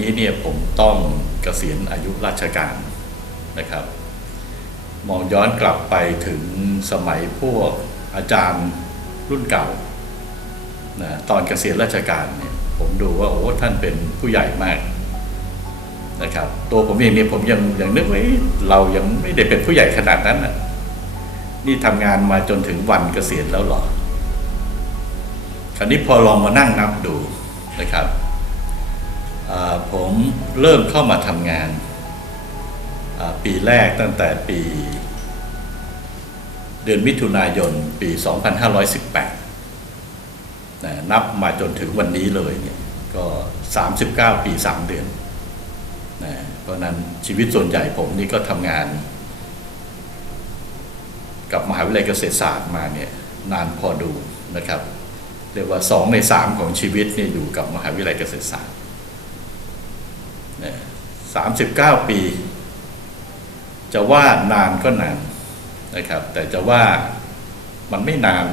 นี้เนี่ยผมต้องเกษียณอายุราชการนะครับ มองย้อนกลับไปถึงสมัยพวกอาจารย์รุ่นเก่านะตอนเกษียณราชการเนี่ยผมดูว่าโอ้ท่านเป็นผู้ใหญ่มากนะครับ ตัวผมเองเนี่ยผมยังยังนึกว่าเรายังไม่ได้เป็นผู้ใหญ่ขนาดนั้นนะนี่ทำงานมาจนถึงวันเกษียณแล้วหรอคราวนี้พอลองมานั่งนับดูนะครับ ผมเริ่มเข้ามาทำงาน ปีแรกตั้งแต่ปี เดือนมิถุนายนปี 2518นะนับมาจนถึงวันนี้เลยเนี่ยก็ 39 ปี 3 เดือนนะเพราะนั้นชีวิตส่วนใหญ่ผมนี่ก็ทำงาน กับมหาวิทยาลัยเกษตรศาสตร์มาเนี่ยนานพอดูนะครับ เรียกว่าสองในสามของชีวิตเนี่ยอยู่กับมหาวิทยาลัยเกษตรศาสตร์ สามสิบเก้าปี จะว่านานก็นานนะครับ แต่จะว่ามันไม่นาน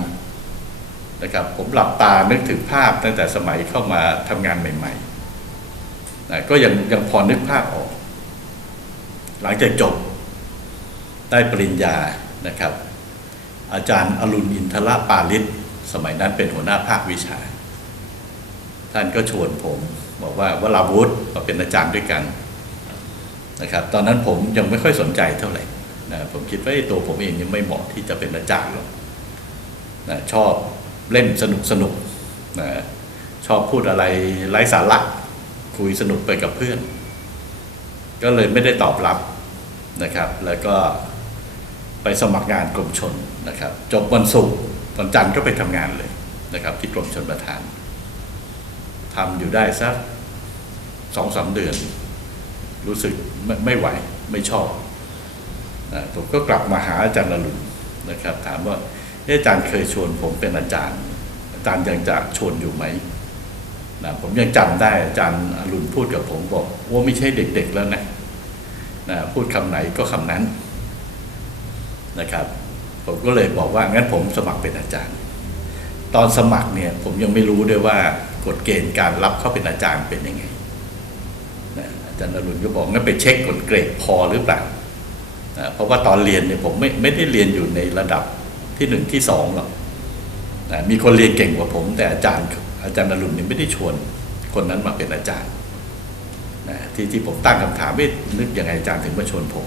นะครับ ผมหลับตานึกถึงภาพตั้งแต่สมัยเข้ามาทำงานใหม่ๆนะก็ยังยังพอนึกภาพออก หลังจากจบได้ปริญญานะครับ อาจารย์อรุณอินทระปาลิศสมัยนั้นเป็นหัวหน้าภาควิชา ท่านก็ชวนผม บอกว่าวราวุฒิมาเป็นอาจารย์ด้วยกันนะครับ ตอนนั้นผมยังไม่ค่อยสนใจเท่าไหร่นะผมคิดว่าตัวผมเองยังไม่เหมาะที่จะเป็นอาจารย์หรอกนะชอบเล่นสนุกสนุกนะชอบพูดอะไรไร้สาระคุยสนุกไปกับเพื่อน ก็เลยไม่ได้ตอบรับนะครับ แล้วก็ไปสมัครงานกรมชนนะครับ จบวันศุกร์วันจันทร์ก็ไปทำงานเลยนะครับ ที่กรมชนประทาน ทำอยู่ได้สักสองสามเดือน รู้สึกไม่ไม่ไหวไม่ชอบนะผมก็กลับมาหาอาจารย์นรุณนะครับ ถามว่าอาจารย์เคยชวนผมเป็นอาจารย์ อาจารย์ยังจะชวนอยู่ไหมนะผมยังจำได้อาจารย์อรุณพูดกับผมบอกว่าไม่ใช่เด็ก ๆแล้วนะนะพูดคำไหนก็คำนั้นนะครับ ผมก็เลยบอกว่างั้นผมสมัครเป็นอาจารย์ ตอนสมัครเนี่ยผมยังไม่รู้ด้วยว่ากฎเกณฑ์การรับเข้าเป็นอาจารย์เป็นยังไงนะอาจารย์นรุณก็บอกงั้นไปเช็คกฎเกรดพอหรือเปล่านะเพราะว่าตอนเรียนเนี่ยผมไม่ไม่ได้เรียนอยู่ในระดับที่หนึ่งที่สองหรอกนะมีคนเรียนเก่งกว่าผม แต่อาจารย์อาจารย์นรุณเนี่ยไม่ได้ชวนคนนั้นมาเป็นอาจารย์นะที่ที่ผมตั้งคำถามว่นึกยังไงอาจารย์ถึงมาชวนผม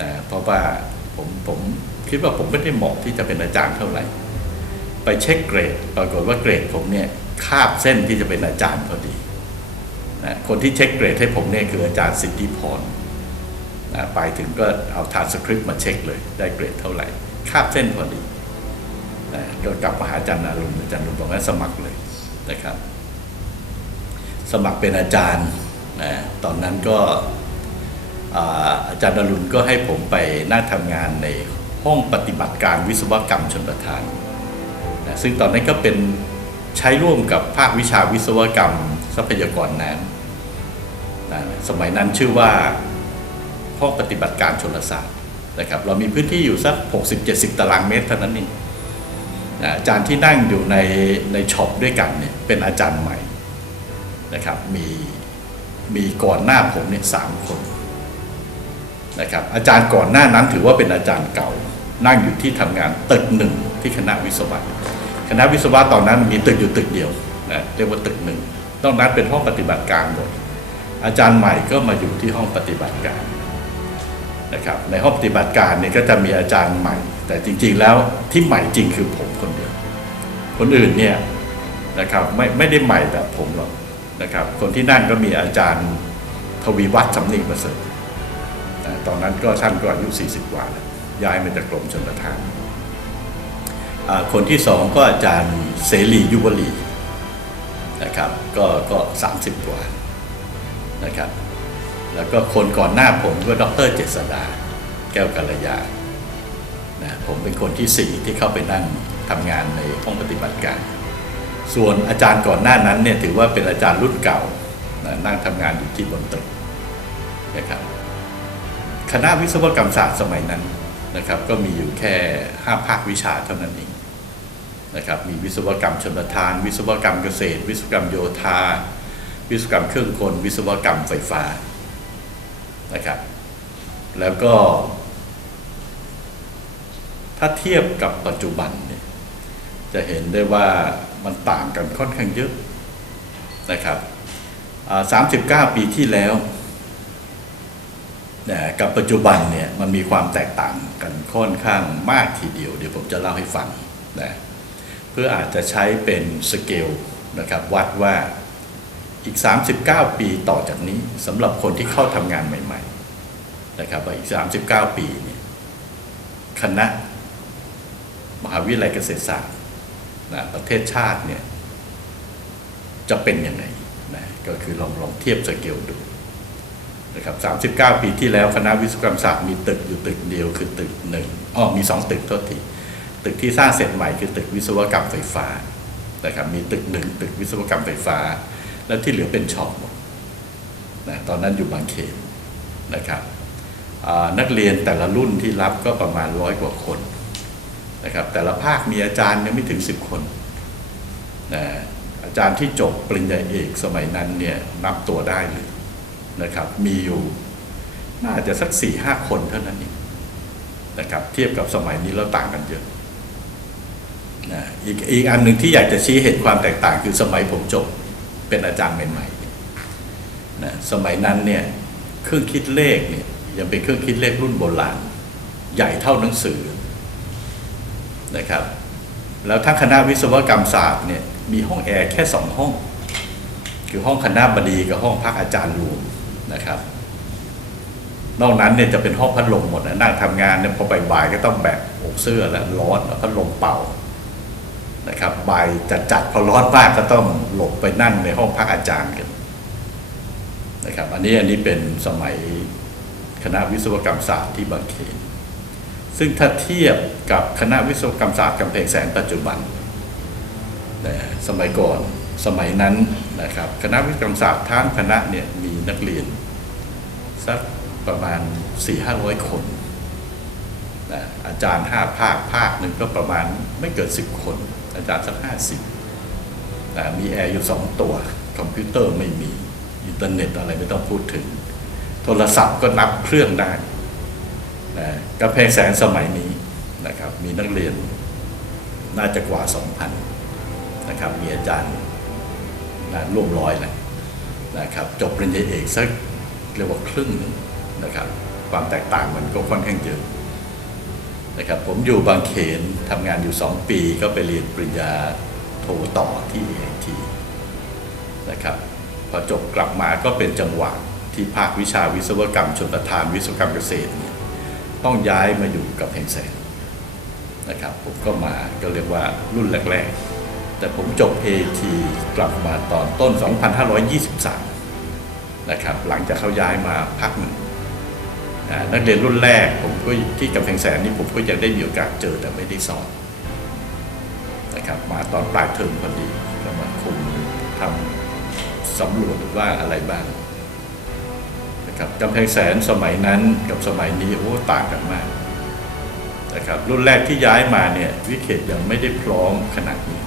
นะเพราะว่าผมผมคิดว่าผมไม่ได้เหมาะที่จะเป็นอาจารย์เท่าไหร่ ไปเช็คเกรด ปรากฏว่าเกรดผมเนี่ยคาบเส้นที่จะเป็นอาจารย์พอดีนะคนที่เช็คเกรดให้ผมเนี่ยคืออาจารย์สิทธิพรนะไปถึงก็เอาทานสคริปต์มาเช็คเลย ได้เกรดเท่าไหร่ คาบเส้นพอดีนะก็กลับมาหาอาจารย์นารุณอาจารย์นารุณบอกว่าสมัครเลยนะครับ สมัครเป็นอาจารย์นะตอนนั้นก็อาอาจารย์นรุณก็ให้ผมไปนั่งทำงานในห้องปฏิบัติการวิศวกรรมชนประทาน นะซึ่งตอนนั้นก็เป็นใช้ร่วมกับภาควิชาวิศวกรรมทรัพยากรน้ำนะสมัยนั้นชื่อว่าห้องปฏิบัติการชนศาสตร์นะครับ เรามีพื้นที่อยู่สัก 60-70 ตารางเมตรเท่านั้นเองอาจารย์ที่นั่งอยู่ในในช็อปด้วยกันเนี่ยเป็นอาจารย์ใหม่นะครับ มีมีก่อนหน้าผมเนี่ยสามคนนะครับอาจารย์ก่อนหน้านั้นถือว่าเป็นอาจารย์เก่า นั่งอยู่ที่ทำงานตึกหนึ่งที่คณะวิศวะ ณะวิศวะตอนนั้นมีตึกอยู่ตึกเดียวนะเรียกว่าตึกหนึ่งตรงนั้นเป็นห้องปฏิบัติการหมดอาจารย์ใหม่ก็มาอยู่ที่ห้องปฏิบัติการนะครับในห้องปฏิบัติการเนี่ยก็จะมีอาจารย์ใหม่ แต่จริงๆแล้วที่ใหม่จริงคือผมคนเดียว คนอื่นเนี่ยนะครับไม่ไม่ได้ใหม่แบบผมหรอกนะครับคนที่นั่งก็มีอาจารย์ทวีวัฒน์สำนีประเสริฐตอนนั้นก็ท่านก็อายุ 40 กว่าแล้วย้ายมาจากกรมชนประทาน คนที่สองก็อาจารย์เสรียุวลีนะครับก็ก็ 30 กว่านะครับ แล้วก็คนก่อนหน้าผมก็ดรเจษดา แก้วกัลยานะผมเป็นคนที่สี่ที่เข้าไปนั่งทำงานในห้องปฏิบัติการ ส่วนอาจารย์ก่อนหน้านั้นเนี่ยถือว่าเป็นอาจารย์รุ่นเก่านะนั่งทำงานอยู่ที่บนตึกนะครับคณะวิศวกรรมศาสตร์สมัยนั้นนะครับ ก็มีอยู่แค่ห้าภาควิชาเท่านั้นเอง นะครับมีวิศวกรรมชนประทาน วิศวกรรมเกษตร วิศวกรรมโยธา วิศวกรรมเครื่องกล วิศวกรรมไฟฟ้านะครับแล้วก็ ถ้าเทียบกับปัจจุบันเนี่ยจะเห็นได้ว่ามันต่างกันค่อนข้างเยอะนะครับอ่า39ปีที่แล้วนะกับปัจจุบันเนี่ยมันมีความแตกต่างกันค่อนข้างมากทีเดียว เดี๋ยวผมจะเล่าให้ฟังนะ เพื่ออาจจะใช้เป็นสเกลนะครับวัดว่าอีก 39 ปีต่อจากนี้สำหรับคนที่เข้าทำงานใหม่ๆนะครับว่าอีก 39 ปีเนี่ยคณะมหาวิทยาลัยเกษตรศาสตร์นะประเทศชาติเนี่ยจะเป็นยังไงนะก็คือลองลองเทียบสเกลดูนะครับ 39 ปีที่แล้วคณะวิศวกรรมศาสตร์มีตึกอยู่ตึกเดียวคือตึกหนึ่งอ๋อมีสองตึกโทษที ตึกที่สร้างเสร็จใหม่คือตึกวิศวกรรมไฟฟ้านะครับมีตึกหนึ่งตึกวิศวกรรมไฟฟ้า แล้วที่เหลือเป็นช็อปหมดนะตอนนั้นอยู่บางเขนนะครับนักเรียนแต่ละรุ่นที่รับก็ประมาณร้อยกว่าคนนะครับแต่ละภาคมีอาจารย์ยังไม่ถึง 10 คนนะอาจารย์ที่จบปริญญาเอกสมัยนั้นเนี่ยนับตัวได้เลยนะครับมีอยู่น่าจะสักสี่ห้าคนเท่านั้นเองนะครับเทียบกับสมัยนี้แล้วต่างกันเยอะ นะอีกอีกอันหนึ่งที่อยากจะชี้เห็นความแตกต่างคือสมัยผมจบเป็นอาจารย์ใหม่ๆนะสมัยนั้นเนี่ยเครื่องคิดเลขเนี่ยยังเป็นเครื่องคิดเลขรุ่นโบราณ ใหญ่เท่าหนังสือนะครับ แล้วทั้งคณะวิศวกรรมศาสตร์เนี่ยมีห้องแอร์แค่สองห้อง คือห้องคณะบดีกับห้องพักอาจารย์รวมนะครับ นอกนั้นเนี่ยจะเป็นห้องพัดลมหมดนะนั่งทำงานเนี่ยพอบ่ายๆก็ต้องแบกอกเสื้อแล้วร้อนแล้วพัดลมเป่า นะครับบ่ายจัดๆพอร้อนมากก็ต้องหลบไปนั่งในห้องพักอาจารย์กันนะครับ อันนี้อันนี้เป็นสมัยคณะวิศวกรรมศาสตร์ที่บางเขนซึ่งถ้าเทียบกับคณะวิศวกรรมศาสตร์กำแพงแสนปัจจุบันนะสมัยก่อนสมัยนั้นนะครับ คณะวิศวกรรมศาสตร์ทั้งคณะเนี่ยมีนักเรียนสักประมาณ 4 5 0 0 คนนะอาจารย์ห้าภาคภาคหนึ่งก็ประมาณไม่เกิน 10 คน อาจารย์สัก50นะมีแอร์อยู่สองตัว คอมพิวเตอร์ไม่มี อินเทอร์เน็ตอะไรไม่ต้องพูดถึง โทรศัพท์ก็นับเครื่องได้นะกำแพงแสนสมัยนี้นะครับ มีนักเรียนน่าจะกว่า 2,000 นะครับ มีอาจารย์นะร่วมร้อยเลยนะครับ จบปริญญาเอกสักเรียกว่าครึ่งหนึ่งนะครับ ความแตกต่างมันก็ค่อนข้างเยอะ นะครับผมอยู่บางเขนทำงานอยู่ 2 ปีก็ไปเรียนปริญญาโทต่อที่ AIT นะครับพอจบกลับมาก็เป็นจังหวะที่ภาควิชาวิศวกรรมชนประทานวิศวกรรมเกษตรเนี่ยต้องย้ายมาอยู่กับแห่งแสนนะครับผมก็มาก็เรียกว่ารุ่นแรก ๆ แต่ผมจบ AT กลับมาตอนต้น 2523 นะครับหลังจากเขาย้ายมาพักหนึ่ง นักเรียนรุ่นแรกผมก็ที่กำแพงแสนนี่ผมก็ยังได้มีโอกาสเจอแต่ไม่ได้สอนนะครับมาตอนปลายเทอมพอดีก็มาคุมทำสำรวจว่าอะไรบ้างนะครับกำแพงแสนสมัยนั้นกับสมัยนี้โอ้ต่างกันมากนะครับรุ่นแรกที่ย้ายมาเนี่ยวิเขตยังไม่ได้พร้อมขนาดนี้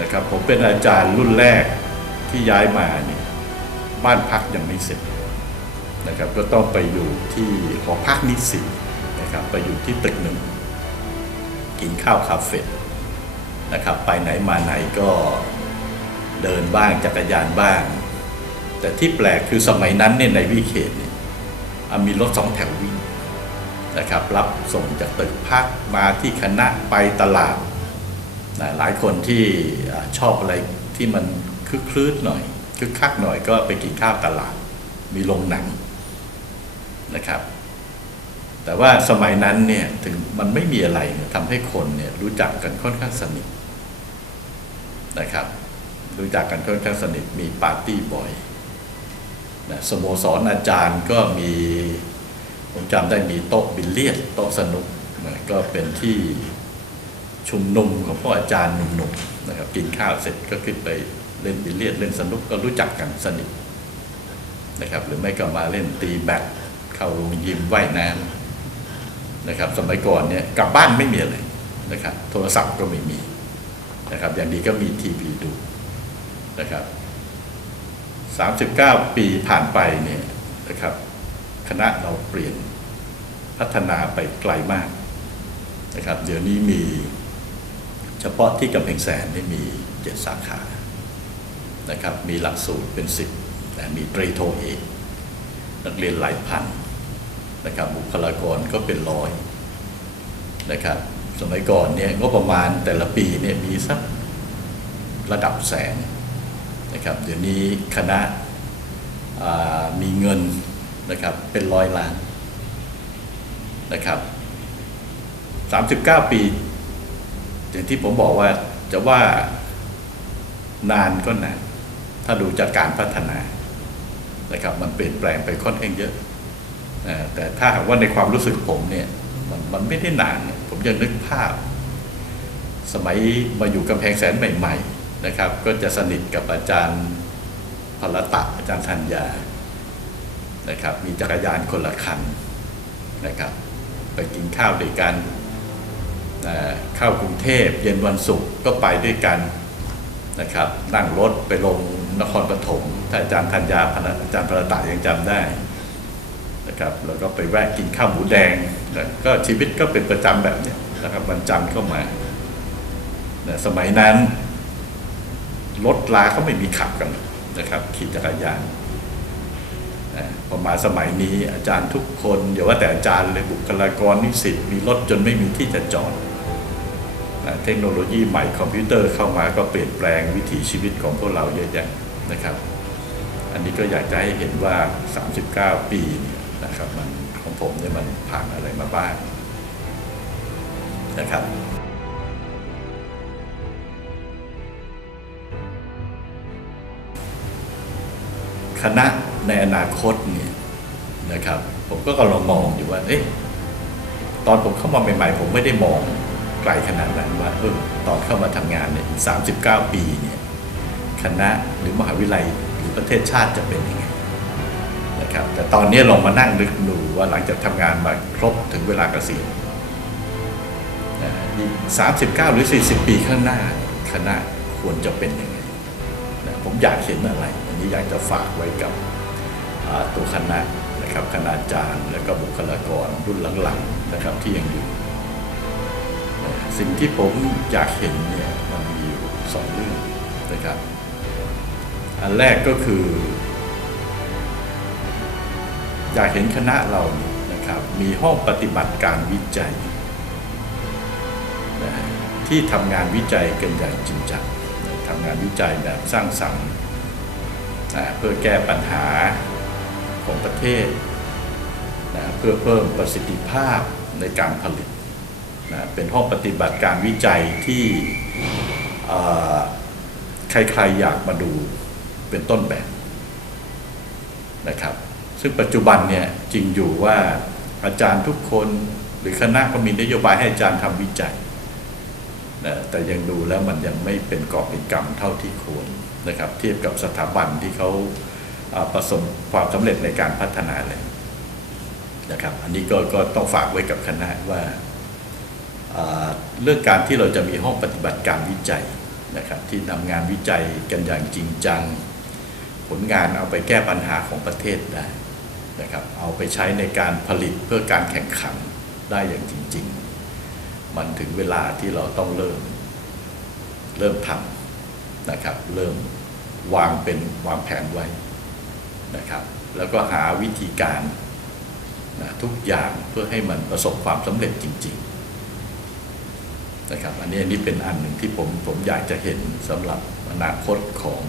นะครับผมเป็นอาจารย์รุ่นแรกที่ย้ายมาเนี่ยบ้านพักยังไม่เสร็จ นะครับก็ต้องไปอยู่ที่หอพักนิสิตนะครับไปอยู่ที่ตึกหนึ่ง กินข้าวคาเฟ่นะครับไปไหนมาไหนก็เดินบ้างจักรยานบ้าง แต่ที่แปลกคือสมัยนั้นเนี่ยในวิเขตเนี่ยมีรถสองแถววิ่งนะครับรับส่งจากตึกพักมาที่คณะไปตลาดนะหลายคนที่ชอบอะไรที่มันคึกคลื้นหน่อยคึกคักหน่อยก็ไปกินข้าวตลาด มีโรงหนัง นะครับ แต่ว่าสมัยนั้นเนี่ยถึงมันไม่มีอะไรเนี่ยทำให้คนเนี่ยรู้จักกันค่อนข้างสนิทนะครับ รู้จักกันค่อนข้างสนิทมีปาร์ตี้บ่อยนะสโมสรอาจารย์ก็มีผมจำได้มีโต๊ะบิลเลียดโต๊ะสนุกนะก็เป็นที่ชุมนุมของพวกอาจารย์หนุ่มๆนะครับ กินข้าวเสร็จก็ขึ้นไปเล่นบิลเลียดเล่นสนุกก็รู้จักกันสนิทนะครับ หรือไม่ก็มาเล่นตีแบด เข้าโรงยิมว่ายน้ำนะครับ สมัยก่อนเนี่ยกลับบ้านไม่มีอะไรนะครับ โทรศัพท์ก็ไม่มีนะครับ อย่างดีก็มีทีวีดูนะครับ39ปีผ่านไปเนี่ยนะครับ คณะเราเปลี่ยนพัฒนาไปไกลมากนะครับ เดี๋ยวนี้มีเฉพาะที่กำแพงแสนได้มีเจ็ดสาขานะครับ มีหลักสูตรเป็นสิบนะมีตรีโทเอกนักเรียนหลายพัน นะครับบุคลากรก็เป็นร้อยนะครับสมัยก่อนเนี่ยงบประมาณแต่ละปีเนี่ยมีสักระดับแสนนะครับเดี๋ยวนี้คณะมีเงินนะครับเป็นร้อยล้านนะครับ39 ปีอย่างที่ผมบอกว่าจะว่านานก็นาน ถ้าดูจากการพัฒนานะครับมันเปลี่ยนแปลงไปค่อนข้างเยอะ แต่ถ้าหากว่าในความรู้สึกผมเนี่ยมันมันไม่ได้นาน ผมยังนึกภาพ สมัยมาอยู่กำแพงแสนใหม่ ๆ นะครับ ก็จะสนิทกับอาจารย์พลตะอาจารย์ธัญญานะครับ มีจักรยานคนละคันนะครับ ไปกินข้าวด้วยกันเข้ากรุงเทพเย็นวันศุกร์ก็ไปด้วยกันนะครับนั่งรถไปลงนครปฐมถ้าอาจารย์ธัญญาพลอาจารย์พลตะยังจำได้ นะครับแล้วก็ไปแวะกินข้าวหมูแดงนะก็ชีวิตก็เป็นประจำแบบเนี้ยนะครับวันจันทร์เข้ามานะสมัยนั้นรถลาเขาไม่มีขับกันนะครับ ขี่จักรยานพอมาสมัยนี้อาจารย์ทุกคนอย่าว่าแต่อาจารย์เลยบุคลากรนิสิตมีรถจนไม่มีที่จะจอดเทคโนโลยีใหม่คอมพิวเตอร์เข้ามาก็เปลี่ยนแปลงวิถีชีวิตของพวกเราเยอะแยะนะครับ อันนี้ก็อยากจะให้เห็นว่า 39 ปี นะครับมันของผมเนี่ยมันผ่านอะไรมาบ้างนะครับคณะในอนาคตเนี่ยนะครับ ผมก็กำลังมองอยู่ว่า เอ๊ะตอนผมเข้ามาใหม่ๆ ผมไม่ได้มองไกลขนาดนั้นว่าเออตอนเข้ามาทำงานเนี่ยอีก39ปีเนี่ยคณะหรือมหาวิทยาลัยหรือประเทศชาติจะเป็นยังไง นะครับ แต่ตอนนี้ลองมานั่งนึกดูว่าหลังจากทำงานมาครบถึงเวลาเกษียณนะอีก39หรือ40ปีข้างหน้าคณะควรจะเป็นยังไงนะผมอยากเห็นอะไร อันนี้อยากจะฝากไว้กับตัวคณะนะครับคณาจารย์และก็บุคลากรรุ่นหลังๆนะครับที่ยังอยู่ สิ่งที่ผมอยากเห็นเนี่ยมันมีอยู่สองเรื่องนะครับ อันแรกก็คือ อยากเห็นคณะเรานะครับมีห้องปฏิบัติการวิจัยนะที่ทำงานวิจัยกันอย่างจริงจังทำงานวิจัยแบบสร้างสรรค์นะเพื่อแก้ปัญหาของประเทศนะเพื่อเพิ่มประสิทธิภาพในการผลิตนะเป็นห้องปฏิบัติการวิจัยที่ใครๆอยากมาดูเป็นต้นแบบนะครับ ซึ่งปัจจุบันเนี่ยจริงอยู่ว่าอาจารย์ทุกคนหรือคณะก็มีนโยบายให้อาจารย์ทำวิจัยนะแต่ยังดูแล้วมันยังไม่เป็นกอบเป็นกำเท่าที่ควรนะครับ เทียบกับสถาบันที่เขาประสบความสำเร็จในการพัฒนาเลยนะครับ อันนี้ก็ก็ต้องฝากไว้กับคณะว่าอ่าเรื่องการที่เราจะมีห้องปฏิบัติการวิจัยนะครับ ที่นำงานวิจัยกันอย่างจริงจัง ผลงานเอาไปแก้ปัญหาของประเทศได้ นะครับเอาไปใช้ในการผลิตเพื่อการแข่งขันได้อย่างจริง ๆ มันถึงเวลาที่เราต้องเริ่ม เริ่มทำนะครับ เริ่มวางเป็นวางแผนไว้นะครับ แล้วก็หาวิธีการนะทุกอย่างเพื่อให้มันประสบความสำเร็จจริง ๆ นะครับ อันนี้อันนี้เป็นอันหนึ่งที่ผมผมอยากจะเห็นสำหรับอนาคตของ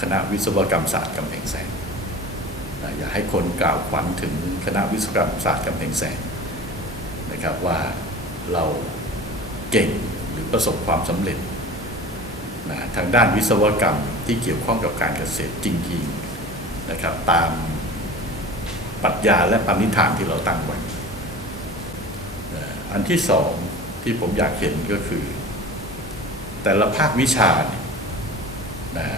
คณะวิศวกรรมศาสตร์กำแพงแสน อยากให้คนกล่าวขวัญถึงคณะวิศวกรรมศาสตร์กำแพงแสนนะครับว่าเราเก่งหรือประสบความสำเร็จนะทางด้านวิศวกรรมที่เกี่ยวข้องกับการเกษตรจริงๆนะครับตามปรัชญาและปณิธานที่เราตั้งไว้อันที่สองที่ผมอยากเห็นก็คือ แต่ละภาควิชานะ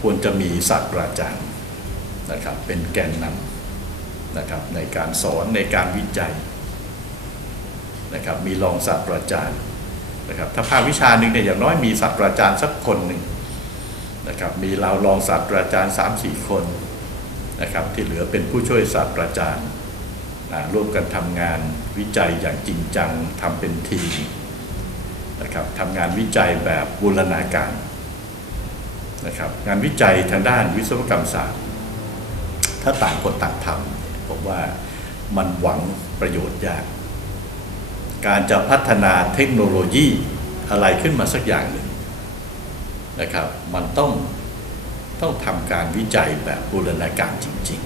ควรจะมีศาสตราจารย์ นะครับเป็นแกนนำนะครับในการสอนในการวิจัยนะครับมีรองศาสตราจารย์นะครับถ้าภาควิชาหนึ่งเนี่ยอย่างน้อยมีศาสตราจารย์สักคนหนึ่งนะครับมีเรารองศาสตราจารย์ 3-4 คนนะครับที่เหลือเป็นผู้ช่วยศาสตราจารย์ร่วมกันทำงานวิจัยอย่างจริงจังทำเป็นทีมนะครับทำงานวิจัยแบบบูรณาการนะครับงานวิจัยทางด้านวิศวกรรมศาสตร์ ถ้าต่างคนต่างทำผมว่ามันหวังประโยชน์ยาก การจะพัฒนาเทคโนโลยีอะไรขึ้นมาสักอย่างหนึ่งนะครับ มันต้องต้องทำการวิจัยแบบบูรณาการจริง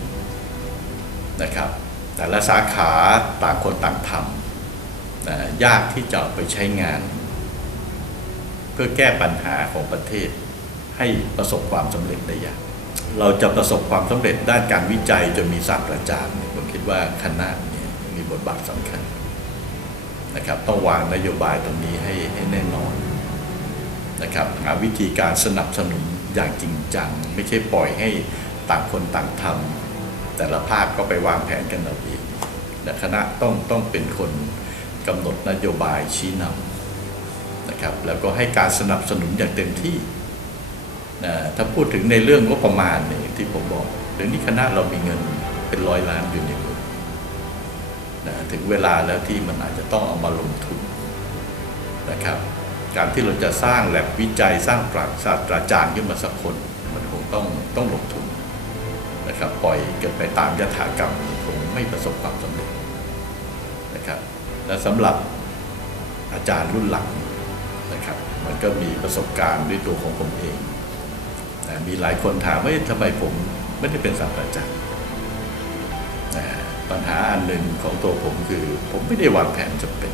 ๆนะครับ แต่ละสาขาต่างคนต่างทำนะยากที่จะไปใช้งาน เพื่อแก้ปัญหาของประเทศให้ประสบความสำเร็จได้ยาก เราจะประสบความสำเร็จด้านการวิจัยจนมีศาสตราจารย์ผมคิดว่าคณะเนี่ยมีบทบาทสำคัญนะครับต้องวางนโยบายตรงนี้ให้ให้แน่นอนนะครับหาวิธีการสนับสนุนอย่างจริงจัง ไม่ใช่ปล่อยให้ต่างคนต่างทำแต่ละภาคก็ไปวางแผนกันเอาเองแต่คณะต้องต้องเป็นคนกำหนดนโยบายชี้นำนะครับแล้วก็ให้การสนับสนุนอย่างเต็มที่ นะถ้าพูดถึงในเรื่องงบประมาณเนี่ยที่ผมบอกเดี๋ยวนี้คณะเรามีเงินเป็นร้อยล้านอยู่ในมือนะถึงเวลาแล้วที่มันอาจจะต้องเอามาลงทุนนะครับ การที่เราจะสร้างแลบวิจัยสร้างปราศาสตราจารย์ขึ้นมาสักคน มันคงต้องต้องลงทุนนะครับปล่อยเกิดไปตามยถากรรมคงไม่ประสบความสำเร็จนะครับและสำหรับอาจารย์รุ่นหลังนะครับ มันก็มีประสบการณ์ด้วยตัวของผมเอง นะมีหลายคนถามว่าทำไมผมไม่ได้เป็นศาสตราจารย์นะปัญหาอันหนึ่งของตัวผมคือ ผมไม่ได้วางแผนจะเป็น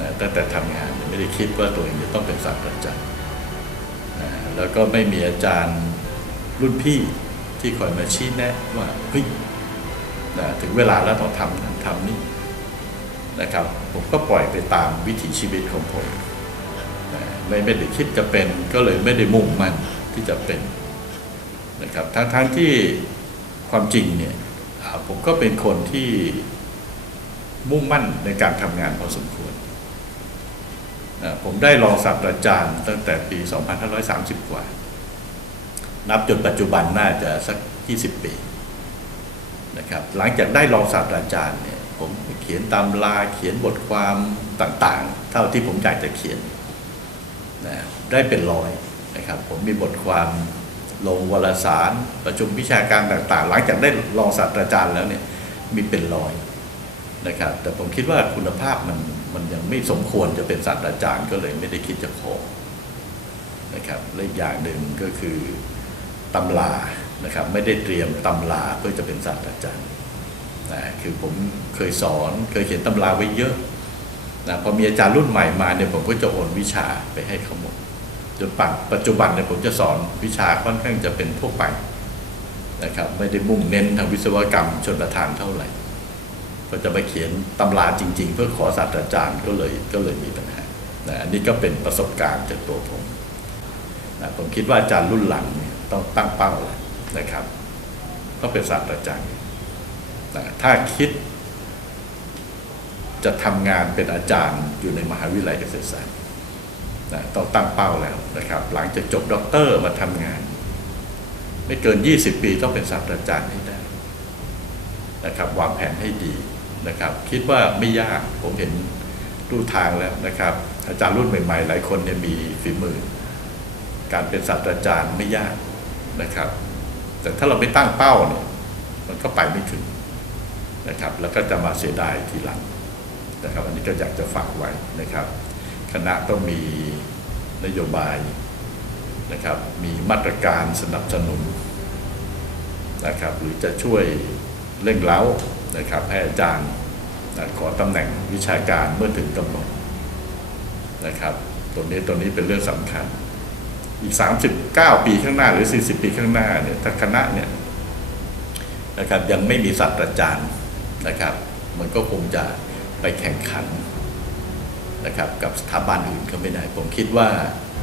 นะตั้งแต่ทำงานไม่ได้คิดว่าตัวเองจะต้องเป็นศาสตราจารย์นะแล้วก็ไม่มีอาจารย์รุ่นพี่ที่คอยมาชี้แนะว่าเฮ้ยนะถึงเวลาแล้วต้องทำนั่นทำนี่นะครับ ผมก็ปล่อยไปตามวิถีชีวิตของผมนะไม่ไม่ได้คิดจะเป็นก็เลยไม่ได้มุ่งมั่น ที่จะเป็นนะครับทั้งทั้งที่ความจริงเนี่ยผมก็เป็นคนที่มุ่งมั่นในการทำงานพอสมควร ผมได้รองศาสตราจารย์ตั้งแต่ปี 2530 กว่า นับจนปัจจุบันน่าจะสัก 20 ปีนะครับหลังจากได้รองศาสตราจารย์เนี่ยผมเขียนตำราเขียนบทความต่างๆ เท่าที่ผมอยากจะเขียนนะได้เป็นร้อย นะครับผมมีบทความลงวารสารประชุมวิชาการต่างๆ หลังจากได้รองศาสตราจารย์แล้วเนี่ยมีเป็นร้อยนะครับแต่ผมคิดว่าคุณภาพมันมันยังไม่สมควรจะเป็นศาสตราจารย์ก็เลยไม่ได้คิดจะขอนะครับและอีกอย่างหนึ่งก็คือตำรานะครับไม่ได้เตรียมตำราเพื่อจะเป็นศาสตราจารย์นะคือผมเคยสอนเคยเขียนตำราไว้เยอะนะพอมีอาจารย์รุ่นใหม่มาเนี่ยผมก็จะโอนวิชาไปให้เขาหมด จนปัจปัจจุบันเนี่ยผมจะสอนวิชาค่อนข้างจะเป็นทั่วไปนะครับ ไม่ได้มุ่งเน้นทางวิศวกรรมชนประทานเท่าไหร่ ก็จะไปเขียนตำราจริง ๆ เพื่อขอศาสตราจารย์ก็เลยก็เลยมีปัญหานะอันนี้ก็เป็นประสบการณ์จากตัวผมนะผมคิดว่าอาจารย์รุ่นหลังเนี่ยต้องตั้งเป้าแล้วนะครับต้องเป็นศาสตราจารย์นะถ้าคิดจะทำงานเป็นอาจารย์อยู่ในมหาวิทยาลัยเกษตรศาสตร์ นะต้องตั้งเป้าแล้วนะครับ หลังจากจบด็อกเตอร์มาทำงาน ไม่เกิน 20 ปีต้องเป็นศาสตราจารย์ให้ได้นะครับวางแผนให้ดีนะครับ คิดว่าไม่ยากผมเห็นรูทางแล้วนะครับ อาจารย์รุ่นใหม่ๆ หลายคนเนี่ยมีฝีมือ การเป็นศาสตราจารย์ไม่ยากนะครับ แต่ถ้าเราไม่ตั้งเป้าเนี่ยมันก็ไปไม่ถึงนะครับ แล้วก็จะมาเสียดายทีหลังนะครับ อันนี้ก็อยากจะฝากไว้นะครับ คณะต้องมีนโยบายนะครับมีมาตรการสนับสนุนนะครับหรือจะช่วยเร่งเร้านะครับให้อาจารย์นะขอตำแหน่งวิชาการเมื่อถึงกำหนดนะครับตัวนี้ตัวนี้เป็นเรื่องสำคัญ อีก 39 ปีข้างหน้าหรือ 40 ปีข้างหน้าเนี่ยถ้าคณะเนี่ยนะครับยังไม่มีศาสตราจารย์นะครับ มันก็คงจะไปแข่งขัน นะครับกับสถาบันอื่นก็ไม่ได้ ผมคิดว่า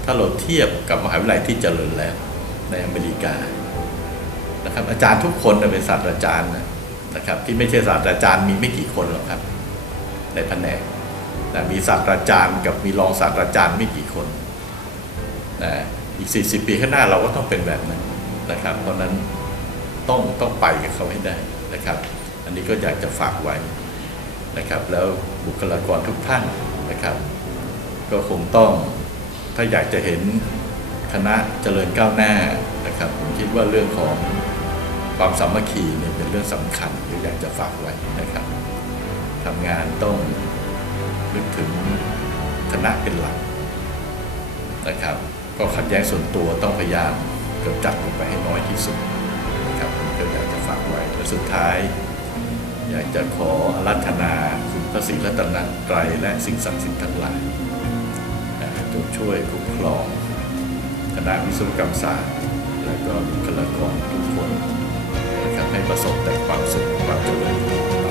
ถ้าเราเทียบกับมหาวิทยาลัยที่เจริญแล้วในอเมริกานะครับอาจารย์ทุกคนเป็นศาสตราจารย์นะครับที่ไม่ใช่ศาสตราจารย์มีไม่กี่คนหรอกครับ ในแผนกนะมีศาสตราจารย์กับมีรองศาสตราจารย์ไม่กี่คนนะอีก 40 ปีข้างหน้าเราก็ต้องเป็นแบบนั้นนะครับ เพราะฉะนั้นต้องต้องไปกับเขาให้ได้นะครับ อันนี้ก็อยากจะฝากไว้นะครับ แล้วบุคลากรทุกท่าน นะครับ ก็คงต้องถ้าอยากจะเห็นคณะเจริญก้าวหน้านะครับผมคิดว่าเรื่องของความสามัคคีเนี่ยเป็นเรื่องสำคัญที่อยากจะฝากไว้นะครับทำงานต้องนึกถึงคณะเป็นหลักนะครับ ก็ขัดแย้งส่วนตัวต้องพยายามกำจัดลงไปให้น้อยที่สุดนะครับผมก็อยากจะฝากไว้และสุดท้าย อยากจะขออารัธนาค พระศรีรัตนตรัยและสิ่งศักดิ์สิทธิ์ทั้งหลายนะจงช่วยคุ้มครองคณะวิศวกรรมศาสตร์ และก็บุคลากรทุกคนนะครับให้ประสบแต่ความสุขความเจริญ